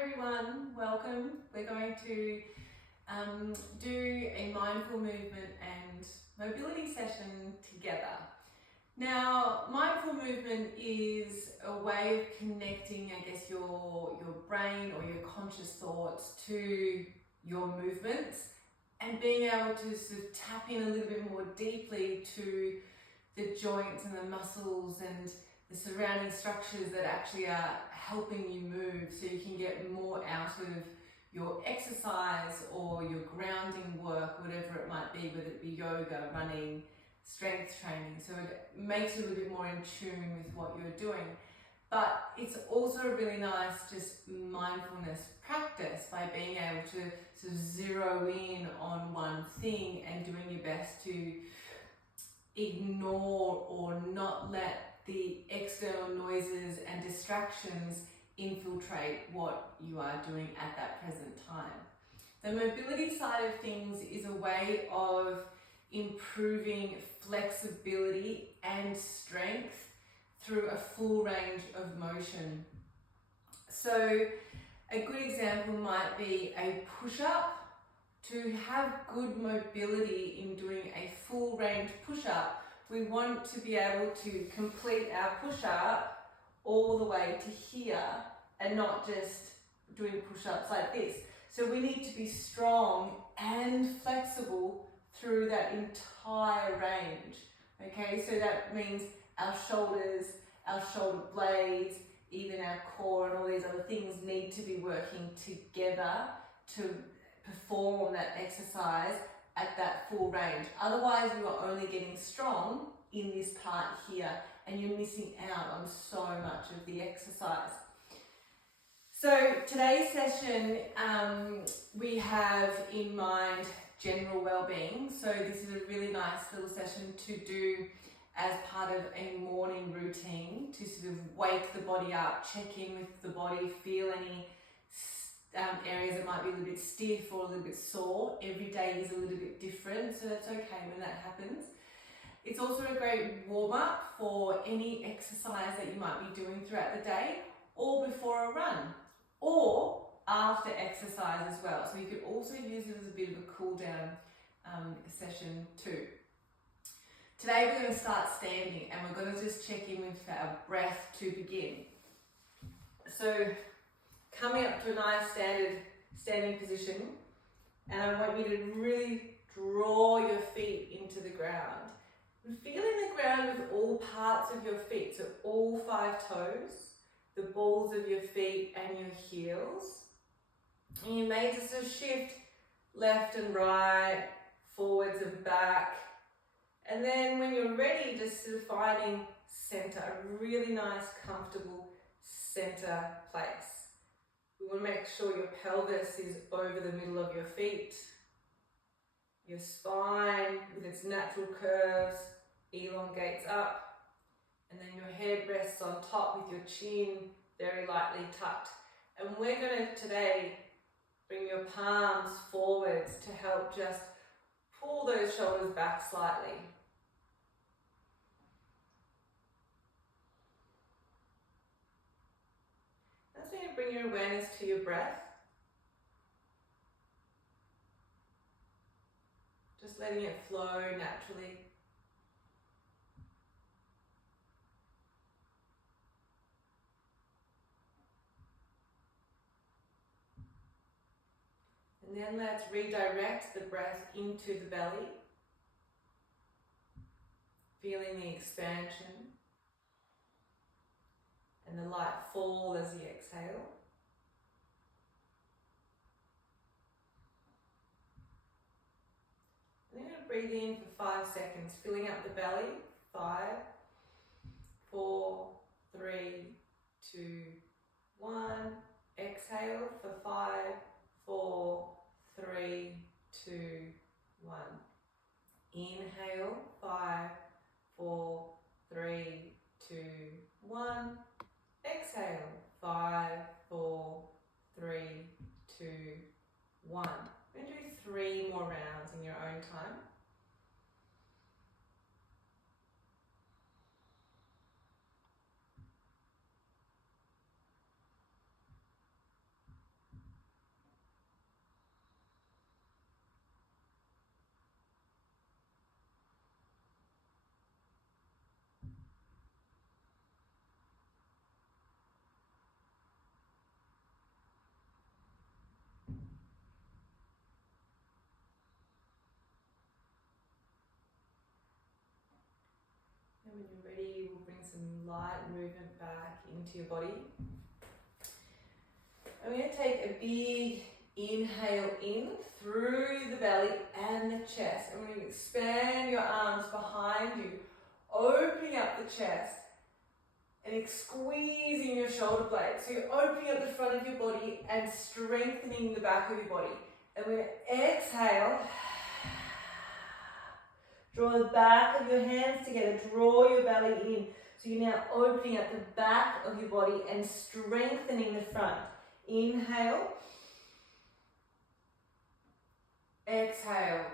everyone, welcome. We're going to do a mindful movement and mobility session together. Now, mindful movement is a way of connecting, I guess, your brain or your conscious thoughts to your movements and being able to sort of tap in a little bit more deeply to the joints and the muscles and the surrounding structures that actually are helping you move, so you can get more out of your exercise or your grounding work, whatever it might be, whether it be yoga, running, strength training. So it makes you a little bit more in tune with what you're doing. But it's also a really nice just mindfulness practice by being able to sort of zero in on one thing and doing your best to ignore or not let the external noises and distractions infiltrate what you are doing at that present time. The mobility side of things is a way of improving flexibility and strength through a full range of motion. So a good example might be a push-up. To have good mobility in doing a full range push-up, we want to be able to complete our push-up all the way to here and not just doing push-ups like this. So we need to be strong and flexible through that entire range. Okay, so that means our shoulders, our shoulder blades, even our core and all these other things need to be working together to perform that exercise at that full range. Otherwise, you are only getting strong in this part here and you're missing out on so much of the exercise. So today's session, we have in mind general well-being. So this is a really nice little session to do as part of a morning routine to sort of wake the body up, check in with the body, feel any areas that might be a little bit stiff or a little bit sore. Every day is a little bit different, so that's okay when that happens. It's also a great warm-up for any exercise that you might be doing throughout the day or before a run or after exercise as well. So you could also use it as a bit of a cool-down session too. Today we're going to start standing and we're going to just check in with our breath to begin. So coming up to a nice standing position, and I want you to really draw your feet into the ground. And feeling the ground with all parts of your feet, so all 5 toes, the balls of your feet and your heels. And you may just shift left and right, forwards and back. And then when you're ready, just finding center, a really nice, comfortable center place. You want to make sure your pelvis is over the middle of your feet. Your spine, with its natural curves, elongates up. And then your head rests on top with your chin very lightly tucked. And we're going to today bring your palms forwards to help just pull those shoulders back slightly. That's when you bring your awareness to your breath. Just letting it flow naturally. And then let's redirect the breath into the belly. Feeling the expansion and the light fall as you exhale. And then you're going to breathe in for 5 seconds, filling up the belly. 5, 4, 3, 2, 1. Exhale for 5, 4, 3, 2, 1. Inhale, 5, 4, 3, 2, 1. Exhale, 5, 4, 3, 2, 1. We're going to do 3 more rounds in your own time. And when you're ready, we'll bring some light movement back into your body. I'm going to take a big inhale in through the belly and the chest. And we're going to expand your arms behind you, opening up the chest and squeezing your shoulder blades. So you're opening up the front of your body and strengthening the back of your body. And we're going to exhale. Draw the back of your hands together. Draw your belly in. So you're now opening up the back of your body and strengthening the front. Inhale. Exhale.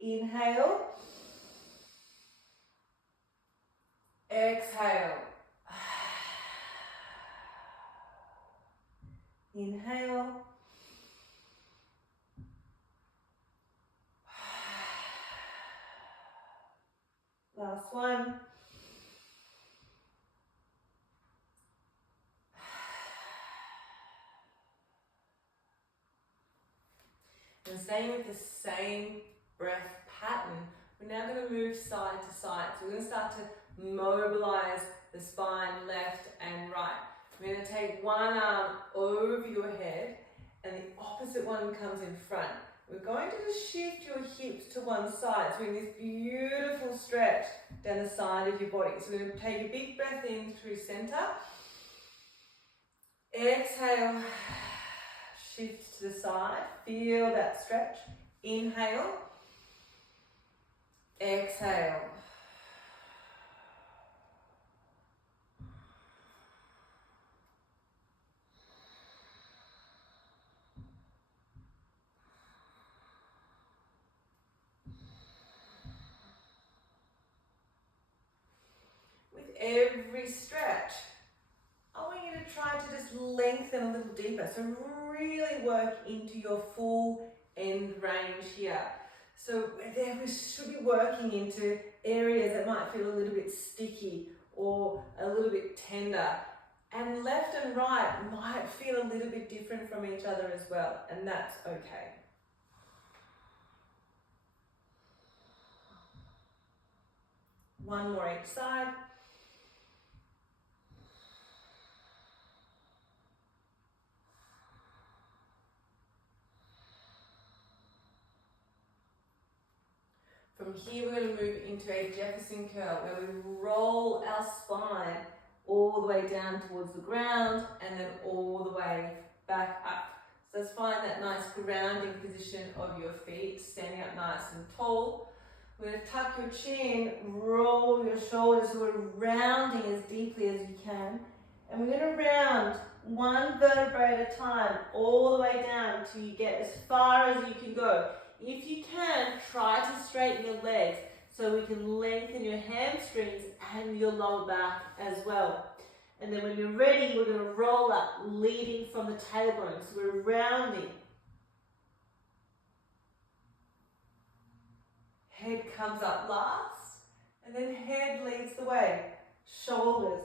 Inhale. Exhale. Inhale. Last one. And staying with the same breath pattern, we're now going to move side to side. So we're going to start to mobilize the spine left and right. We're going to take one arm over your head and the opposite one comes in front. We're going to just shift your hips to one side, so in this beautiful stretch down the side of your body. So we're going to take a big breath in through center. Exhale, shift to the side, feel that stretch. Inhale, exhale. Every stretch, I want you to try to just lengthen a little deeper. So really work into your full end range here. So there we should be working into areas that might feel a little bit sticky or a little bit tender. And left and right might feel a little bit different from each other as well, and that's okay. One more each side. From here, we're going to move into a Jefferson curl where we roll our spine all the way down towards the ground and then all the way back up. So let's find that nice grounding position of your feet, standing up nice and tall. We're going to tuck your chin, roll your shoulders, so we're rounding as deeply as you can. And we're going to round one vertebrae at a time, all the way down till you get as far as you can go. If you can, try to straighten your legs so we can lengthen your hamstrings and your lower back as well. And then when you're ready, we're going to roll up, leading from the tailbone. So we're rounding. Head comes up last, and then head leads the way. Shoulders,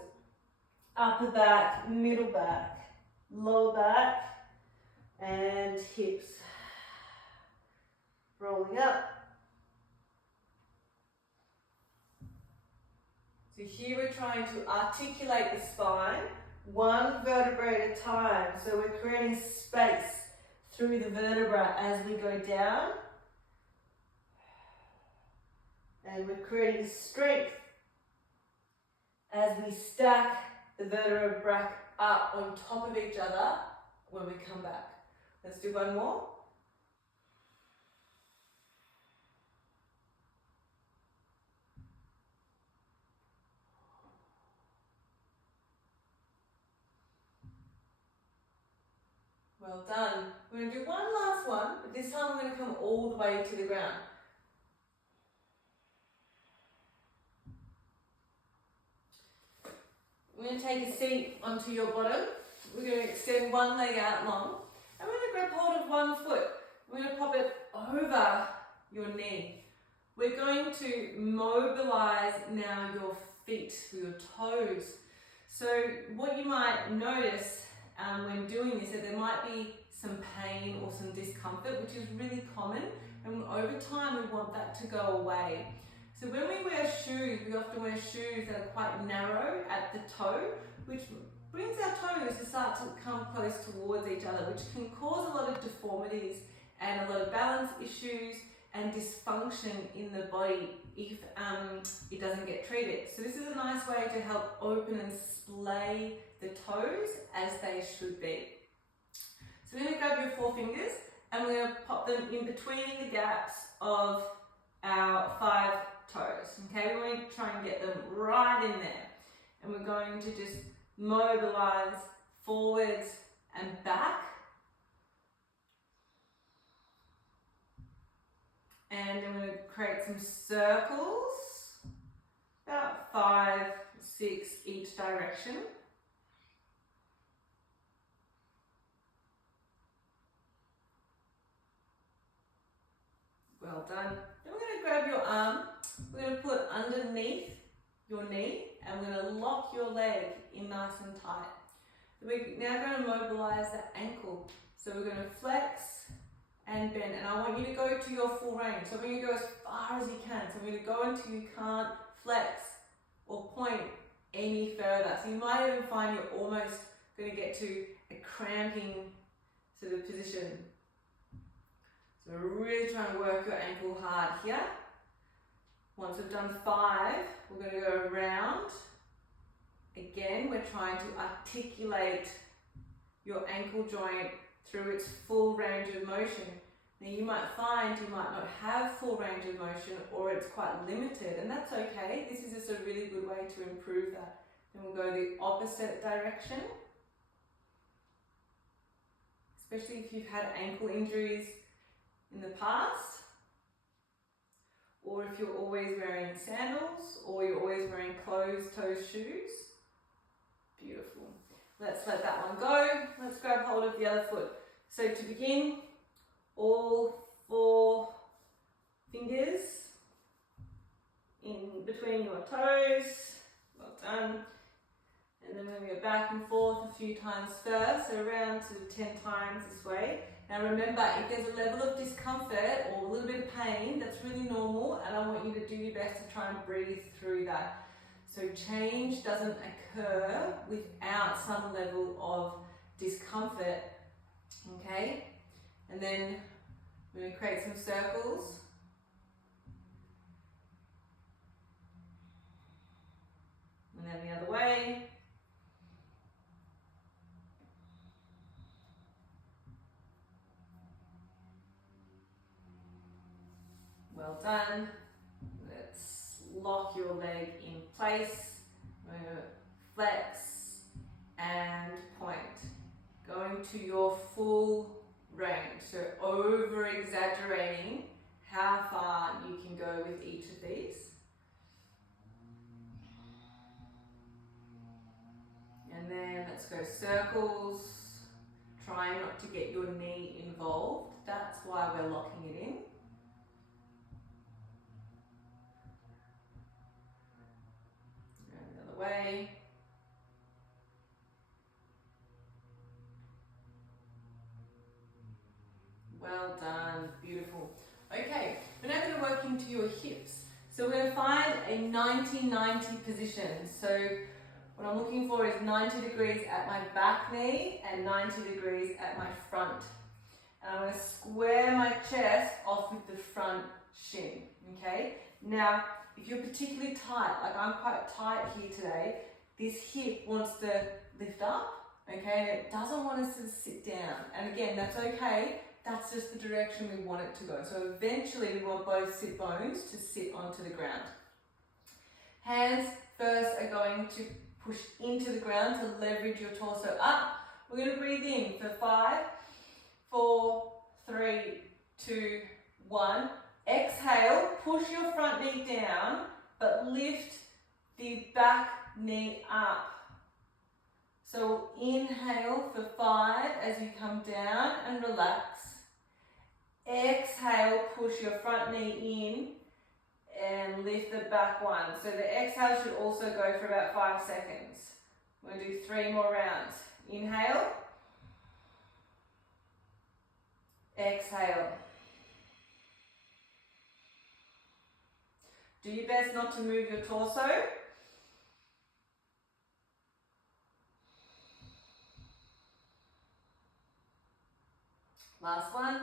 upper back, middle back, lower back, and hips. Rolling up. So here we're trying to articulate the spine, one vertebrae at a time. So we're creating space through the vertebra as we go down. And we're creating strength as we stack the vertebrae up on top of each other when we come back. Let's do one more. Well done. We're going to do one last one, but this time we're going to come all the way to the ground. We're going to take a seat onto your bottom. We're going to extend one leg out long, and we're going to grab hold of one foot. We're going to pop it over your knee. We're going to mobilize now your feet, your toes. So what you might notice when doing this, that there might be some pain or some discomfort, which is really common, And over time, we want that to go away. So when we wear shoes, we often wear shoes that are quite narrow at the toe, which brings our toes to start to come close towards each other, which can cause a lot of deformities and a lot of balance issues and dysfunction in the body if it doesn't get treated. So this is a nice way to help open and splay the toes as they should be. So we're going to grab your forefingers and we're going to pop them in between the gaps of our 5 toes. Okay, we're going to try and get them right in there. And we're going to just mobilize forwards and back. And I'm going to create some circles, about 5, 6 each direction. Well done. Then we're going to grab your arm, we're going to put underneath your knee and we're going to lock your leg in nice and tight. We're now going to mobilize that ankle. So we're going to flex and bend, and I want you to go to your full range. So I want you to go as far as you can. So I'm going to go until you can't flex or point any further. So you might even find you're almost going to get to a cramping sort of position. So we're really trying to work your ankle hard here. Once we've done 5, we're going to go around. Again, we're trying to articulate your ankle joint through its full range of motion. Now you might find you might not have full range of motion or it's quite limited, and that's okay. This is just a really good way to improve that. Then we'll go the opposite direction. Especially if you've had ankle injuries in the past, or if you're always wearing sandals or you're always wearing closed-toe shoes. Beautiful. Let's let that one go. Let's grab hold of the other foot. So to begin, all 4 fingers in between your toes. Well done. And then we're going to go back and forth a few times first, so around to 10 times this way. Now remember, if there's a level of discomfort or a little bit of pain, that's really normal, and I want you to do your best to try and breathe through that. So change doesn't occur without some level of discomfort, okay? And then we're going to create some circles. And then the other way. Well done. Let's lock your leg in place. We're going to flex and point. Going to your full range. So over exaggerating how far you can go with each of these. And then let's go circles. Try not to get your knee involved. That's why we're locking it in. Way. Well done, beautiful. Okay, we're now going to work into your hips. So we're going to find a 90-90 position. So what I'm looking for is 90 degrees at my back knee and 90 degrees at my front. And I'm going to square my chest off with the front shin, okay? Now, if you're particularly tight, like I'm quite tight here today, this hip wants to lift up, okay, and it doesn't want us to sit down. And again, that's okay, that's just the direction we want it to go. So eventually we want both sit bones to sit onto the ground. Hands first are going to push into the ground to leverage your torso up. We're going to breathe in for 5, 4, 3, 2, 1. Exhale, push your front knee down, but lift the back knee up. So inhale for 5 as you come down and relax. Exhale, push your front knee in and lift the back one. So the exhale should also go for about 5 seconds. We're going to do 3 more rounds. Inhale. Exhale. Do your best not to move your torso. Last one.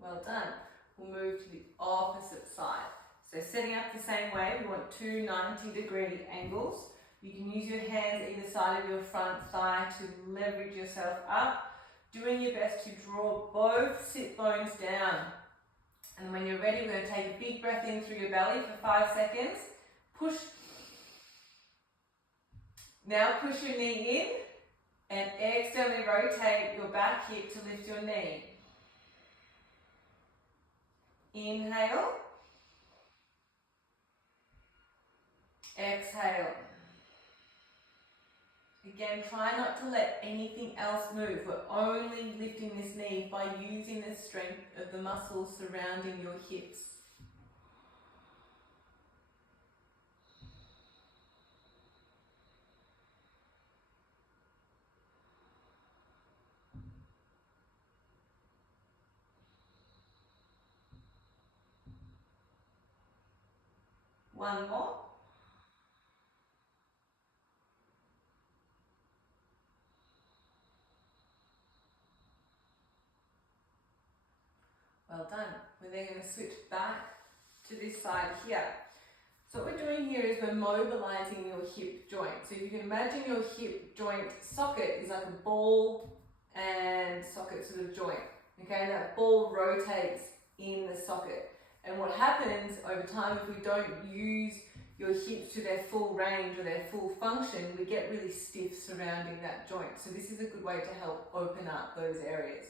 Well done. We'll move to the opposite side. So setting up the same way, we want two 90-degree angles. You can use your hands either side of your front thigh to leverage yourself up, doing your best to draw both sit bones down. And when you're ready, we're going to take a big breath in through your belly for 5 seconds. Push. Now push your knee in and externally rotate your back hip to lift your knee. Inhale. Exhale. Again, try not to let anything else move. We're only lifting this knee by using the strength of the muscles surrounding your hips. One more. Well done. We're then going to switch back to this side here. So what we're doing here is we're mobilizing your hip joint. So if you can imagine your hip joint socket is like a ball and socket sort of joint. Okay, and that ball rotates in the socket. And what happens over time, if we don't use your hips to their full range or their full function, we get really stiff surrounding that joint. So this is a good way to help open up those areas,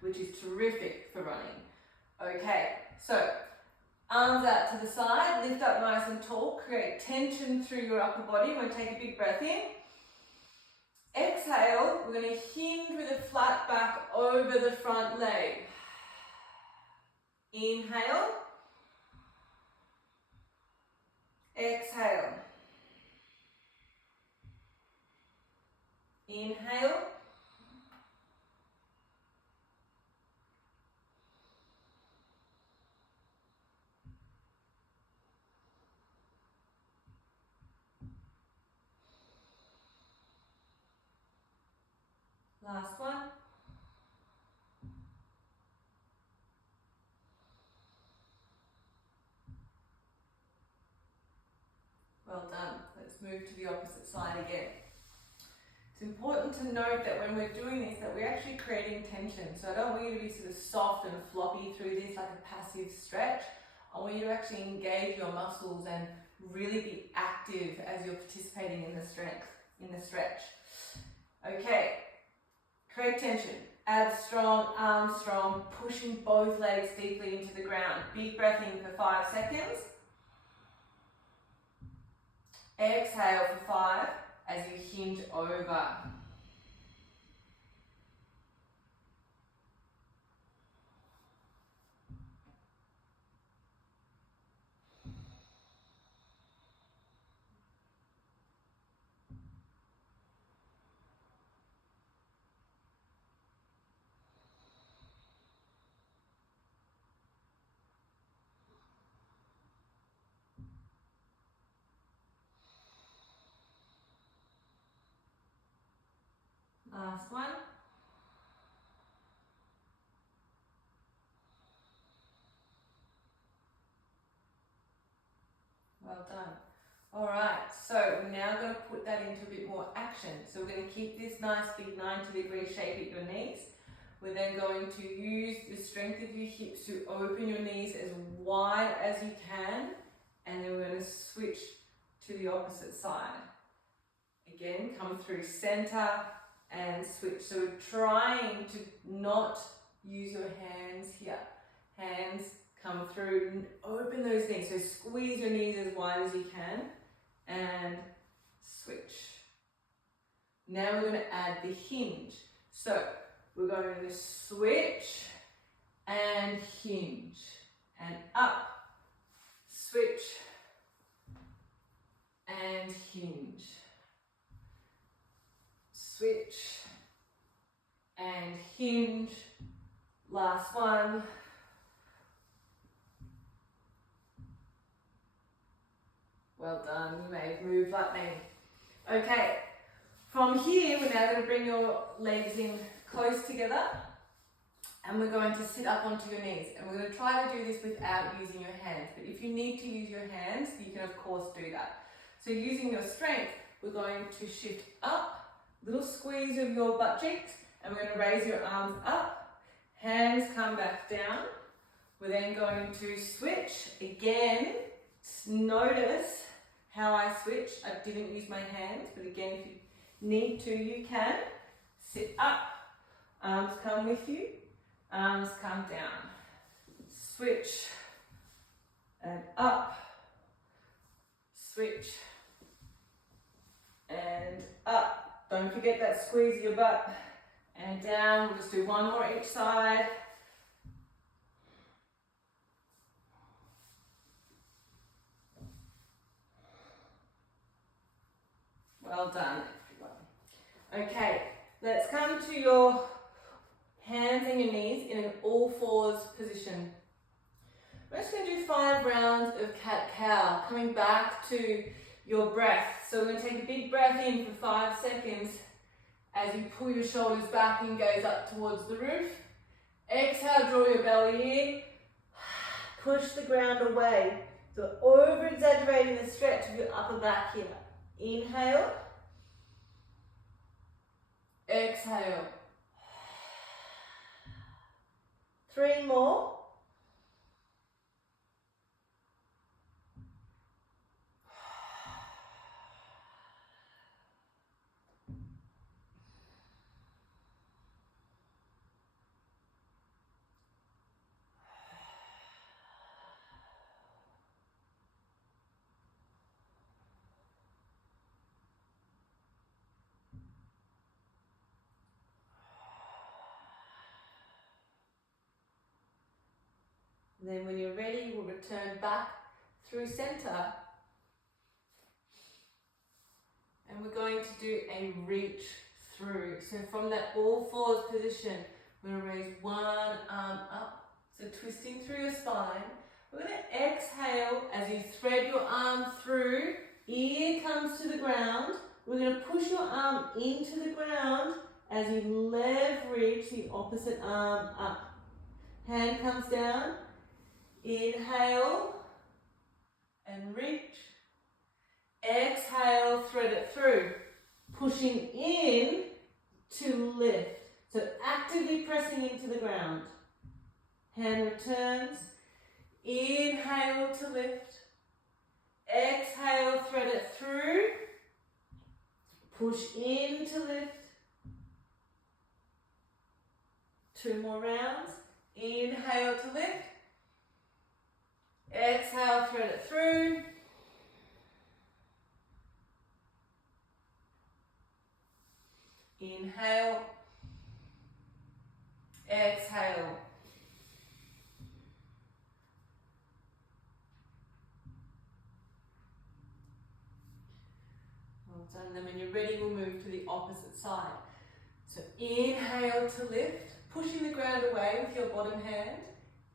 which is terrific for running. Okay, so arms out to the side, lift up nice and tall, create tension through your upper body. We're going to take a big breath in. Exhale, we're going to hinge with a flat back over the front leg. Inhale. Exhale. Inhale. Last one. Well done. Let's move to the opposite side again. It's important to note that when we're doing this, that we're actually creating tension. So I don't want you to be sort of soft and floppy through this like a passive stretch. I want you to actually engage your muscles and really be active as you're participating in the stretch. Okay. Create tension. Abs strong, arms strong, pushing both legs deeply into the ground. Big breath in for 5 seconds. Exhale for 5 as you hinge over. Last one. Well done. All right, so we're now going to put that into a bit more action. So we're going to keep this nice big 90-degree shape at your knees. We're then going to use the strength of your hips to open your knees as wide as you can. And then we're going to switch to the opposite side. Again, come through center and switch. So we're trying to not use your hands here. Hands come through, open those knees. So squeeze your knees as wide as you can and switch. Now we're going to add the hinge. So we're going to switch and hinge and up, switch and hinge. switch and hinge. Last one. Well done, you may move like me. Okay, from here we're now going to bring your legs in close together and we're going to sit up onto your knees, and we're going to try to do this without using your hands, but if you need to use your hands, you can of course do that. So using your strength, we're going to shift up, little squeeze of your butt cheeks, and we're going to raise your arms up, hands come back down. We're then going to switch again. Notice how I switch. I didn't use my hands, but again, if you need to, you can. Sit up, arms come with you, arms come down. Switch and up, switch and up. Don't forget that squeeze of your butt and down. We'll just do one more each side. Well done, everyone. Okay, let's come to your hands and your knees in an all fours position. We're just going to do 5 rounds of cat-cow, coming back to your breath. So we're going to take a big breath in for 5 seconds as you pull your shoulders back and gaze up towards the roof. Exhale, draw your belly in, push the ground away. So over-exaggerating the stretch of your upper back here. Inhale, exhale. 3 more. And then when you're ready, we'll return back through center. And we're going to do a reach through. So from that all fours position, we're going to raise one arm up. So twisting through your spine. We're going to exhale as you thread your arm through. Ear comes to the ground. We're going to push your arm into the ground as you leverage the opposite arm up. Hand comes down. Inhale and reach. Exhale, thread it through. Pushing in to lift. So actively pressing into the ground. Hand returns. Inhale to lift. Exhale, thread it through. Push in to lift. 2 more rounds. Inhale to lift. Exhale, thread it through. Inhale. Exhale. Well done. Then when you're ready, we'll move to the opposite side. So inhale to lift, pushing the ground away with your bottom hand.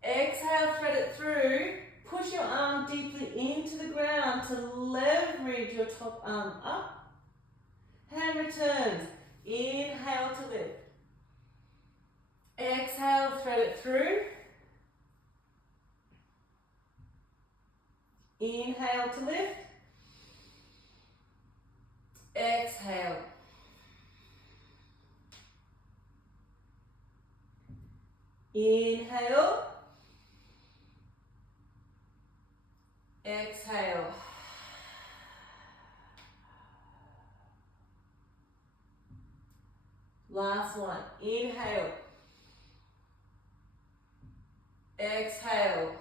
Exhale, thread it through. Push your arm deeply into the ground to leverage your top arm up. Hand returns. Inhale to lift. Exhale, thread it through. Inhale to lift. Exhale. Inhale. Exhale. Last one. Inhale. Exhale.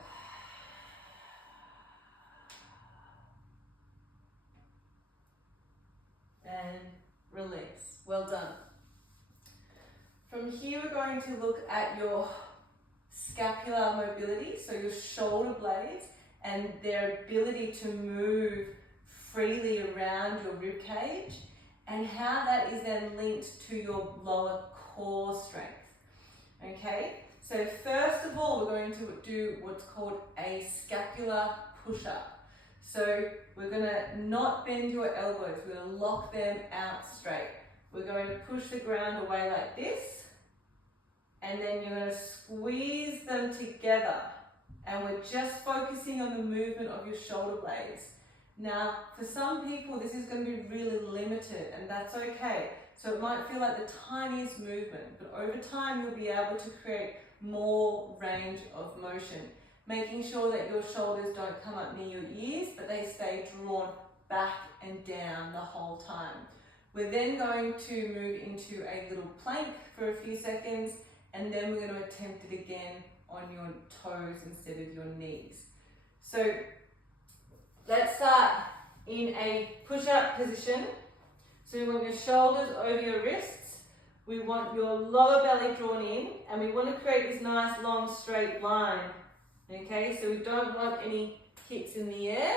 And release. Well done. From here, we're going to look at your scapular mobility, so your shoulder blades and their ability to move freely around your rib cage, and how that is then linked to your lower core strength. Okay, so first of all, we're going to do what's called a scapular push-up. So we're going to not bend your elbows, we're going to lock them out straight. We're going to push the ground away like this, and then you're going to squeeze them together. And we're just focusing on the movement of your shoulder blades. Now, for some people, this is going to be really limited, and that's okay. So it might feel like the tiniest movement, but over time, you'll be able to create more range of motion, making sure that your shoulders don't come up near your ears, but they stay drawn back and down the whole time. We're then going to move into a little plank for a few seconds, and then we're going to attempt it again on your toes instead of your knees. So let's start in a push-up position. So we want your shoulders over your wrists. We want your lower belly drawn in, and we want to create this nice long straight line. Okay, so we don't want any hips in the air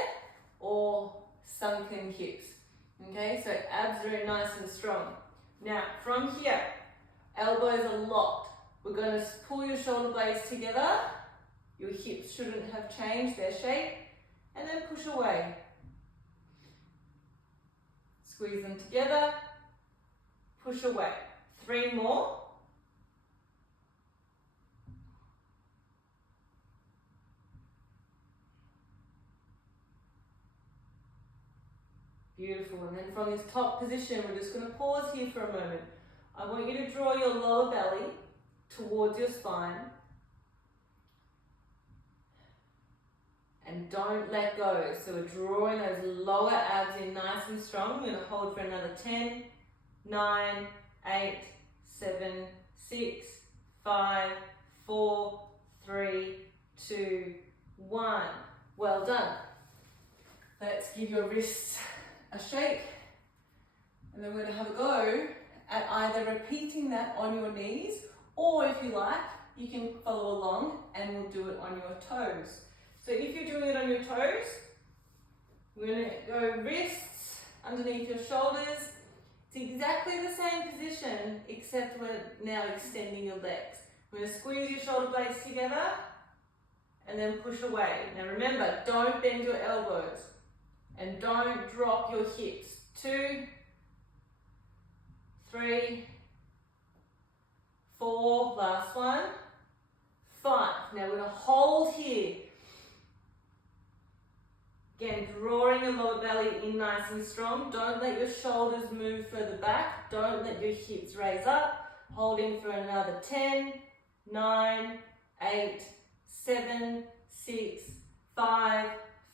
or sunken hips. Okay, so abs are nice and strong. Now from here, elbows are locked. We're going to pull your shoulder blades together. Your hips shouldn't have changed their shape. And then push away. Squeeze them together. Push away. 3 more. Beautiful. And then from this top position, we're just going to pause here for a moment. I want you to draw your lower belly towards your spine, and don't let go. So we're drawing those lower abs in nice and strong. We're going to hold for another 10, 9, 8, 7, 6, 5, 4, 3, 2, 1. Well done. Let's give your wrists a shake, and then we're going to have a go at either repeating that on your knees, or if you like, you can follow along and we'll do it on your toes. So if you're doing it on your toes, we're going to go wrists underneath your shoulders. It's exactly the same position, except we're now extending your legs. We're going to squeeze your shoulder blades together and then push away. Now remember, don't bend your elbows and don't drop your hips. 2, 3, 4, last one, 5. Now we're going to hold here. Again, drawing your lower belly in nice and strong. Don't let your shoulders move further back. Don't let your hips raise up. Holding for another 10, 9, 8, 7, 6, 5,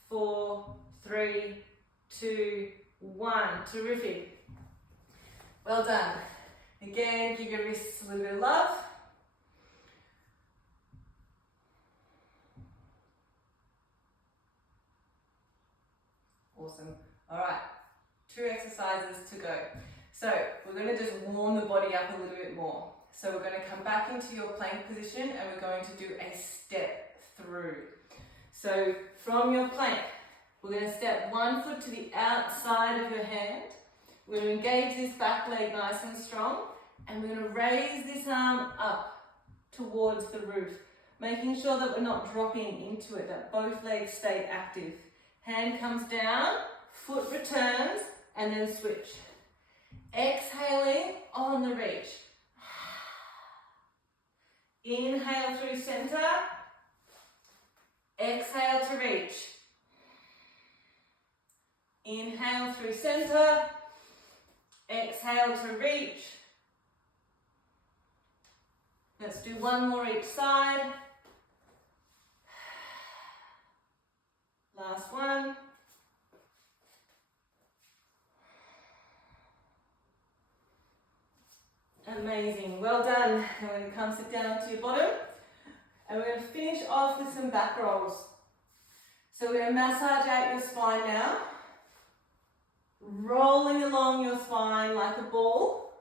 4, 3, 2, 1. Terrific. Well done. Again, give your wrists a little bit of love. Awesome. All right, 2 exercises to go. So we're going to just warm the body up a little bit more. So we're going to come back into your plank position, and we're going to do a step through. So from your plank, we're going to step 1 foot to the outside of your hand. We're going to engage this back leg nice and strong, and we're going to raise this arm up towards the roof, making sure that we're not dropping into it, that both legs stay active. Hand comes down, foot returns, and then switch. Exhaling on the reach. Inhale through center. Exhale to reach. Inhale through center. Exhale to reach. Let's do 1 more each side. Last one. Amazing, well done. And we're going to come sit down onto your bottom, and we're going to finish off with some back rolls. So we're going to massage out your spine now, rolling along your spine like a ball,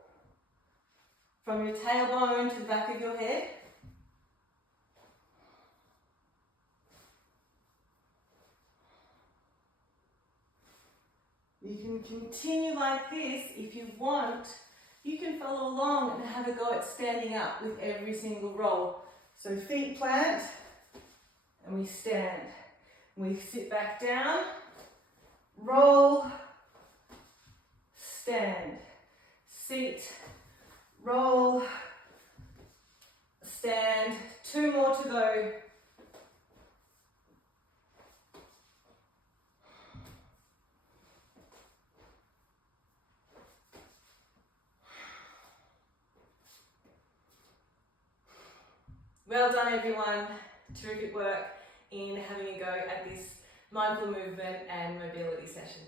from your tailbone to the back of your head. You can continue like this if you want. You can follow along and have a go at standing up with every single roll. So feet plant, and we stand. We sit back down, roll, stand, seat, roll, stand. 2 more to go. Well done everyone, terrific work in having a go at this mindful movement and mobility session.